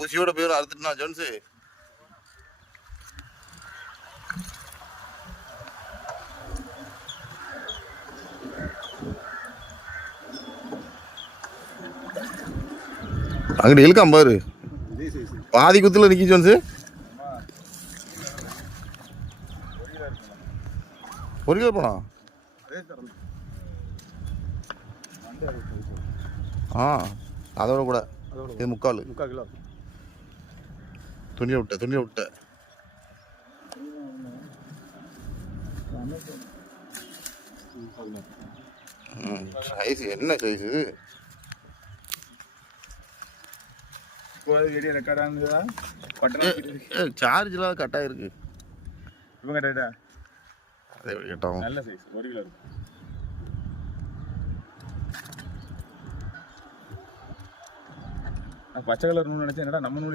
ஊசியோட பேர் அறுத்துட்டுனா ஜோன்ஸு. அங்கிட்டு இழுக்காம பாரு, பாதி குத்துல நிக்கி ஜோன்ஸு. ஒரு கிலோ போனா அதோட கூட இது 3/4 கிலோ. துணியை விட்ட சைஸ் என்ன சைஸ் இது? சார்ஜ்லாம் கட் ஆயிருக்கு. நல்ல சைஸ் 1 கிலோ இருக்கு. பச்சை கலர் நூல் நினைச்சேன், என்னடா நம்ம நூல்